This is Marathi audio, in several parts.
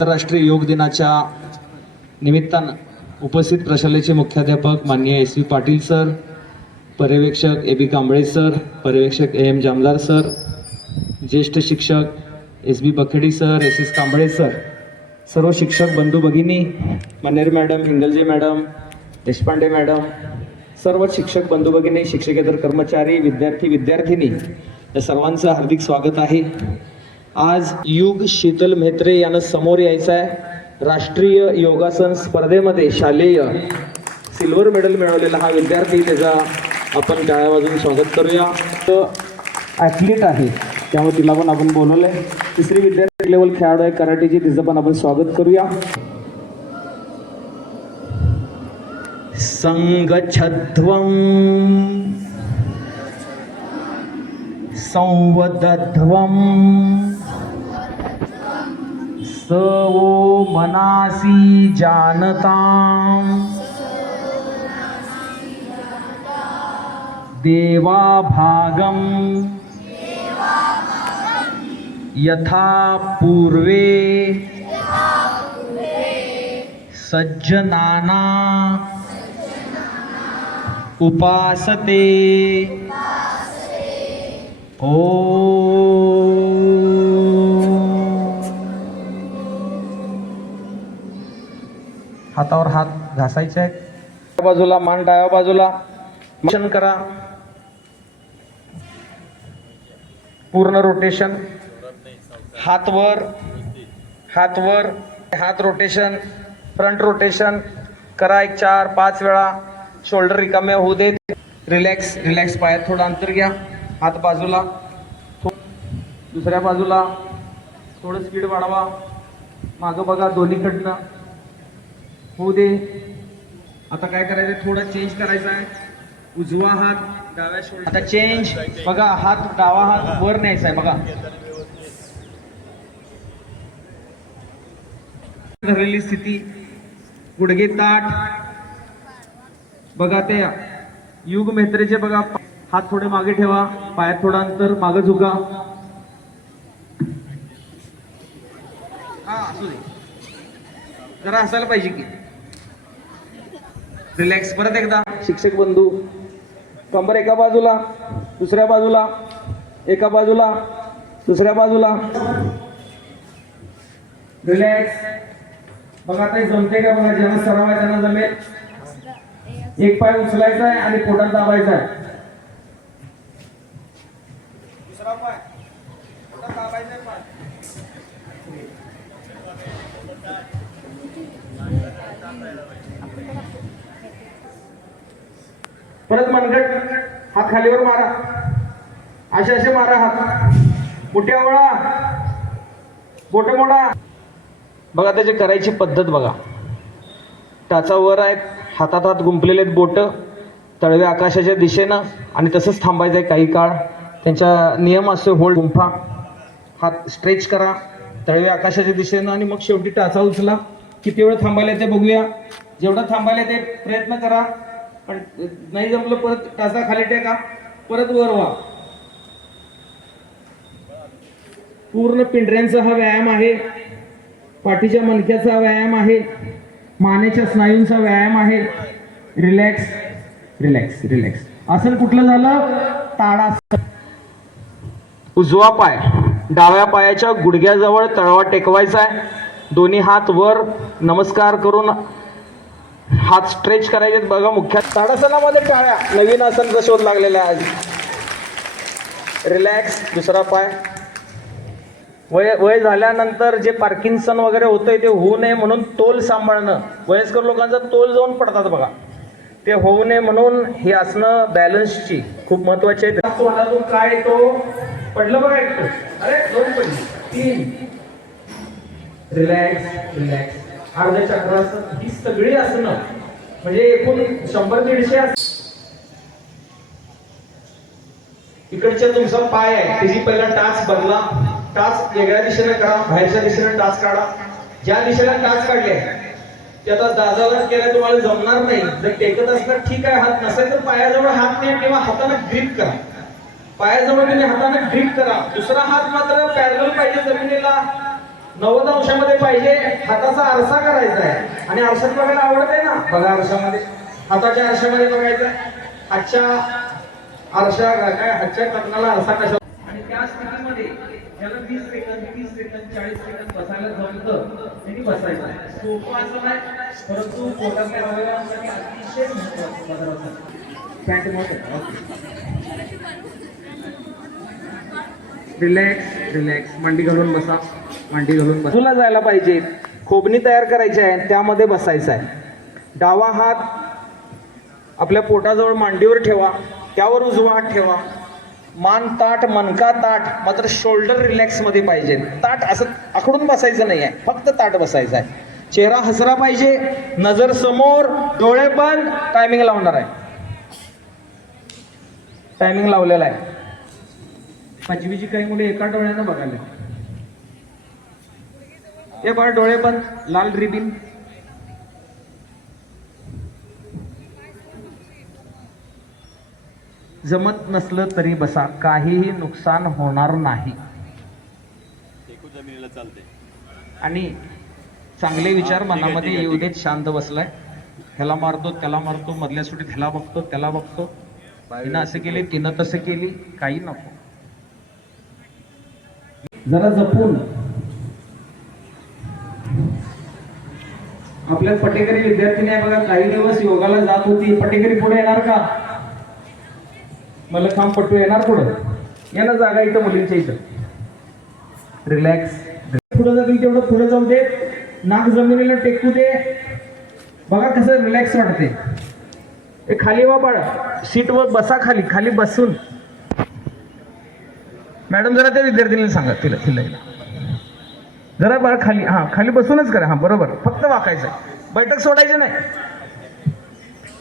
आंतरराष्ट्रीय योग दिनाच्या निमित्तानं उपस्थित प्रशालेचे मुख्याध्यापक माननीय एस व्ही पाटील सर, पर्यवेक्षक ए बी कांबळे सर, पर्यवेक्षक ए एम जामदार सर, ज्येष्ठ शिक्षक S B Bakhedi sir, S S Kamble sir, सर्व शिक्षक बंधू भगिनी, Maner madam, Inglaje madam, Deshpande madam, सर्व शिक्षक बंधू भगिनी, शिक्षकेतर कर्मचारी, विद्यार्थी विद्यार्थिनी या सर्वांचं हार्दिक स्वागत आहे. आज युग शीतल म्हेत्रे यांना समोर यायचं आहे. राष्ट्रीय योगासन स्पर्धेमध्ये शालेय सिल्वर मेडल मिळवलेला हा विद्यार्थी, त्याचा आपण टाळ्या वाजवून स्वागत करूया. तो ॲथलीट आहे त्यामुळे तिला पण आपण बोलवलंय. तिसरी विद्यार्थी लेवल खेळाडू आहे कराटेची, तिचं पण आपण स्वागत करूया. संगच्छध्वं संवदध्वं सवो मनासी जानतां देवा भागं यथा पूर्वे सज्जनाना उपासते. हातावर हात घासायचे आहेत. डाव्या बाजूला मान, डाव्या बाजूला मोशन करा. पूर्ण रोटेशन, हात वर, हात वर, हात रोटेशन, फ्रंट रोटेशन करा. 1 4 5 वेळा. शोल्डर रिकामे होऊ देत. Relax relax. पायात थोडं अंतर घ्या. हात बाजूला, दुसऱ्या बाजूला. थोडं स्पीड वाढवा. मागं बघा, दोन्हीकडनं होऊ दे. आता काय करायचं, थोडं चेंज करायचं आहे. उजवा हात डाव्या शोल्डर. आता चेंज बघा, हात डावा हात वर न्यायचा आहे बघा. धरलेली स्थिती, गुडघे ताठ बघा. ते युग म्हेत्रेचे बघा, हात थोडे मागे ठेवा, पायात थोडं अंतर, मागे झुका. हा असू दे, जरा असायला पाहिजे की. रिलॅक्स. परत एकदा शिक्षक बंधू, कंबर एका बाजूला, दुसऱ्या बाजूला, एका बाजूला, दुसऱ्या बाजूला. रिलॅक्स. बघा ते जमते का बघा. ज्यांना सराव आहे त्यांना जमेल. एक पाय उचलायचा आहे आणि पोटात दाबायचा आहे. दुसरा पाय पोटात दाबायचा आहे. पाय परत मनगट, हात खालीवर मारा. असे असे मारा हात. मुठ्या वळा, बोटे मोडा. बघा त्याची करायची पद्धत बघा. टाचा वर आहेत, हातात हात गुंफलेले आहेत, बोट तळवे आकाशाच्या दिशेनं, आणि तसंच थांबायचं आहे काही काळ. त्यांचा नियम असतो, होल्ड, गुंफा, हात स्ट्रेच करा, तळवे आकाशाच्या दिशेनं, आणि मग शेवटी टाचा उचला. किती वेळ थांबायला ते बघूया. जेवढं थांबायला ते प्रयत्न करा. पण नाही जमलं परत टाचा खाली टेका, परत वर व्हा. पूर्ण पिंढऱ्यांचा हा व्यायाम आहे. पाठीच्या मणक्याचा व्यायाम आहे. मानेच्या स्नायूंचा व्यायाम आहे. Relax relax relax. आसन कुठलं झालं? ताडासन. उजवा पाय डाव्या पायाच्या गुडघ्याजवळ तळवा टेकवायचा आहे. दोन्ही हात वर नमस्कार करून हात स्ट्रेच करायचे बघा. मुख्य ताडासनामध्ये टाळ्या. नवीन आसनचा शोध लागलेला आहे आज. रिलॅक्स. दुसरा पाय. वय झाल्यानंतर जे पार्किन्सन वगैरे होतंय ते होऊ नये म्हणून तोल सांभाळणं. वयस्कर लोकांचा तोल जाऊन पडतात बघा, ते होऊ नये म्हणून ही आसनं बॅलन्सची खूप महत्वाची आहेत. तोंडातून काय येतो, पडलं बघा एक. अरे 2 पडली, 3. Relax relax. अर्ध चक्रासन. ही सगळी आसनं म्हणजे एकूण 100-150. इकडच्या तुमचा पाय आहे त्याची पहिला टाच बदला. टाच वेगळ्या दिशेने करा, बाहेरच्या दिशेने टाच काढा. ज्या दिशेला टाच काढले ते आता दादाला केला तुम्हाला जमणार नाही. जर टेकत असणार ठीक आहे, हात नसेल तर पायाजवळ हात नाही किंवा हाताने ग्रिप करा. पायाजवळ तुम्ही हाताने ग्रिप करा. दुसरा हात मात्र पॅरलल पाहिजे जमिनीला. 90 अंशामध्ये पाहिजे. हाताचा आरसा करायचा आहे आणि आरशात बघायला आवडत आहे ना, बघा आरशामध्ये, हाताच्या आरशामध्ये बघायचं. हातच्या आरशा काय, हातच्या टकनाला आरसा कशा, आणि त्या स्थितीमध्ये ज्याला 20 सेकंद 30 सेकंद 40 सेकंद बसायला जमतं त्यांनी बसायचं आहे. सोपं असं नाही, परंतु पोटातल्या अवयवांसाठी अतिशय महत्त्वाचं. पॅन्ट मोठं, रिलॅक्स रिलॅक्स, मांडी घालून बसा, मांडी घालून बसा. तुला जायला पाहिजे, खोबणी तयार करायची आहे, त्यामध्ये बसायचं आहे. डावा हात आपल्या पोटाजवळ मांडीवर ठेवा, त्यावर उजवा हात ठेवा. मान ताट, मनका ताट, मात्र शोल्डर रिलॅक्स मध्ये पाहिजे. ताट असं आखडून बसायचं नाही आहे, फक्त ताट बसायचं आहे. चेहरा हसरा पाहिजे, नजर समोर, डोळे बंद. टायमिंग लावणार आहे, टायमिंग लावलेला आहे. पंचवीची काही मुले एका डोळ्यानं बघायला, हे बघा डोळे बंद, लाल रिबिन. जमत नसलं तरी बसा, काहीही नुकसान होणार नाही. आणि चांगले विचार मनामध्ये येऊ देत. शांत बसलाय, ह्याला मारतो त्याला मारतो, मधल्या सुटीत ह्याला बघतो त्याला बघतो, तिनं असं केले तिनं तसं केली, काही नको. जरा जपून. आपल्या पटेकरी विद्यार्थिनी आहे बघा, काही दिवस योगाला जात होती. पटेकरी पुढे येणार का? मल्लखांब पट्टू येणार पुढे? याला जागा इथं मुलींच्या इथं. रिलॅक्स, पुढे जातील तेवढं पुढे जाऊ दे, नाक जमिनीला टेकू दे. बघा कसं रिलॅक्स वाटते. खाली वा बाळ, सीटवर बसा, खाली खाली बसून. मॅडम जरा त्या विद्यार्थिनीला सांगा, तिला तिला जरा बाळ खाली, हा खाली बसूनच करा. हा बरोबर, फक्त वाकायचं, बैठक सोडायची नाही.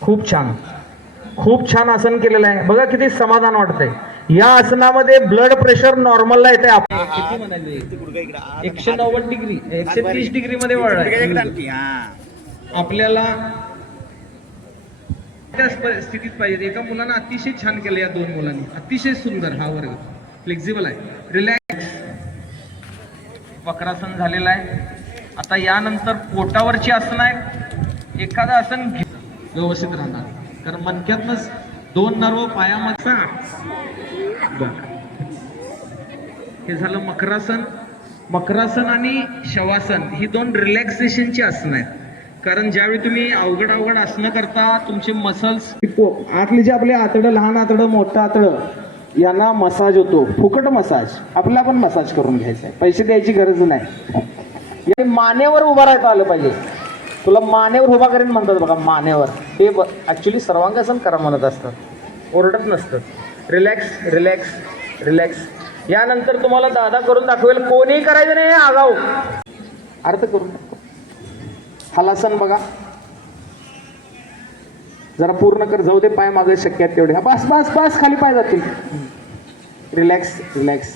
खूप छान, खूप छान आसन केलेलं आहे. बघा किती समाधान वाटतंय. या आसनामध्ये ब्लड प्रेशर नॉर्मलला येते. 190 डिग्री 130 डिग्री मध्ये वाढलाय. आपल्याला त्या स्थितीत पाहिजे. एका मुलानं अतिशय छान केलं, या 2 मुलांनी अतिशय सुंदर. हा वर्ग फ्लेक्झिबल आहे, रिलॅक्स. वक्रासन झालेलं आहे. आता यानंतर पोटावरची आसन आहे. एखादं आसन व्यवस्थित राहणार, कारण मणक्यातनच 2 नर्व पायामध्ये. हे झालं मकरासन. मकरासन आणि शवासन ही 2 रिलॅक्सेशनची आसनं आहेत. कारण ज्यावेळी तुम्ही अवघड अवघड आसनं करता, तुमचे मसल्स, आतले जे आपले आतडं, लहान आतडं मोठं आतडं, यांना मसाज होतो. फुकट मसाज, आपला पण मसाज करून घ्यायचा आहे, पैसे द्यायची गरज नाही. मानेवर उभा राहता आलं पाहिजे. तुला मानेवर उभा करेन म्हणतात बघा, मानेवर. हे ऍक्च्युली सर्वांगासन करा म्हणत असतात, ओरडत नसतं. Relax relax relax. यानंतर तुम्हाला दादा करून दाखवेल, कोणीही करायचं नाही आगाऊ. अर्थ करून हलासन बघा, जरा पूर्ण कर, जाऊ दे, पाय मागे शक्य आहेत तेवढे. बस बस बस, खाली पाय जातील. Relax relax.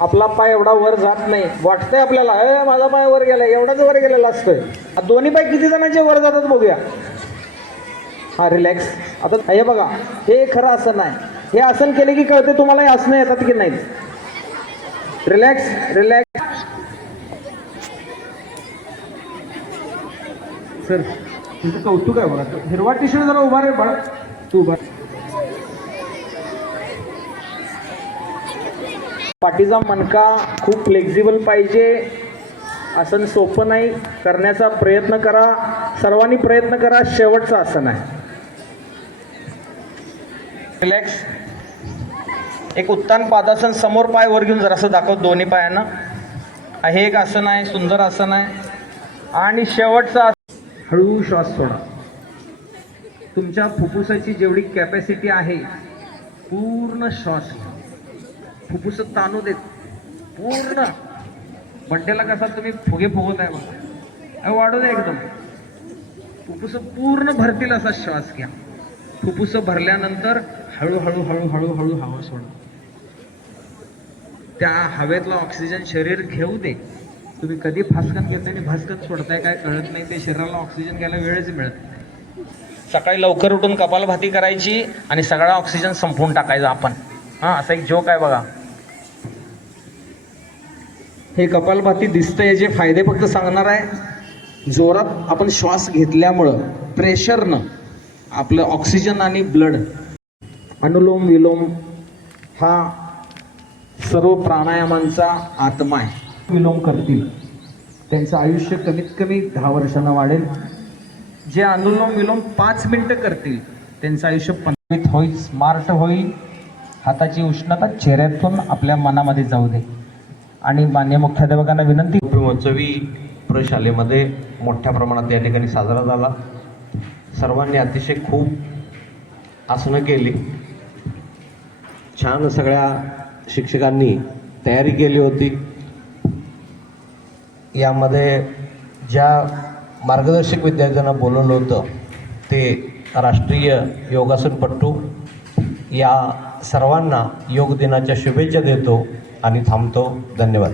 आपला पाय एवढा वर जात नाही, वाटतंय आपल्याला माझा पाय वर गेलाय, एवढाच वर गेलेला असतोय. दोन्ही पाय किती जणांचे वर जातात बघूया. हा रिलॅक्स. आता हे बघा, हे खरं आसन आहे. हे आसन केले की कळते तुम्हाला हे आसनं येतात की नाही. Relax relax. सर तुझं कौतुक आहे बघा, हिरवा टी शर्ट जरा उभा रे बाळ, तू उभा. पाठीचा मणका खूप फ्लेक्झिबल पाहिजे. आसन सोपं नाही, करण्याचा प्रयत्न करा, सर्वांनी प्रयत्न करा. शेवटचं आसन आहे रिलॅक्स. एक उत्तान पादासन, समोर पाय वर घेऊन जरासं दाखव दोन्ही पायांना. हे एक आसन आहे, सुंदर आसन आहे. आणि शेवटचं हळू श्वास सोडा. तुमच्या फुफ्फुसाची जेवढी कॅपॅसिटी आहे, पूर्ण श्वास, फुफ्फुस ताणू देत पूर्ण. बड्डेला कसा तुम्ही फुगे फुगवत आहे बघा, वाढू दे एकदम. फुफ्फुस पूर्ण भरतील असा श्वास घ्या. फुफ्फुस भरल्यानंतर हळूहळू हळूहळू हळू हवा सोडा. त्या हवेतला ऑक्सिजन शरीर घेऊ दे. तुम्ही कधी फासकन घेताय आणि भास्कन सोडताय काय कळत नाही. ते शरीराला ऑक्सिजन घ्यायला वेळच मिळत नाही. सकाळी लवकर उठून कपालभाती करायची आणि सगळा ऑक्सिजन संपवून टाकायचा आपण. हा, असा एक जोक आहे बघा. हे कपालभाती दिसतं, याचे फायदे फक्त सांगणार आहे. जोरात आपण श्वास घेतल्यामुळं प्रेशरनं आपलं ऑक्सिजन आणि ब्लड, अनुलोम विलोम हा सर्व प्राणायामांचा आत्मा आहे. विलोम करतील त्यांचं आयुष्य कमीत कमी 10 वर्षांना वाढेल. जे अनुलोम विलोम 5 मिनिटं करतील त्यांचं आयुष्य 15 होईल, स्मार्ट होईल. हाताची उष्णता चेहऱ्यातून आपल्या मनामध्ये जाऊ दे. आणि मान्य मुख्याध्यापकांना विनंती, महोत्सवी प्रशालेमध्ये मोठ्या प्रमाणात या ठिकाणी साजरा झाला. सर्वांनी अतिशय खूप आसनं केली. छान सगळ्या शिक्षकांनी तयारी केली होती. यामध्ये ज्या मार्गदर्शक विद्यार्थ्यांना बोलवलं होतं ते राष्ट्रीय योगासनपटू, या सर्वांना योग दिनाच्या शुभेच्छा देतो आणि थांबतो. धन्यवाद.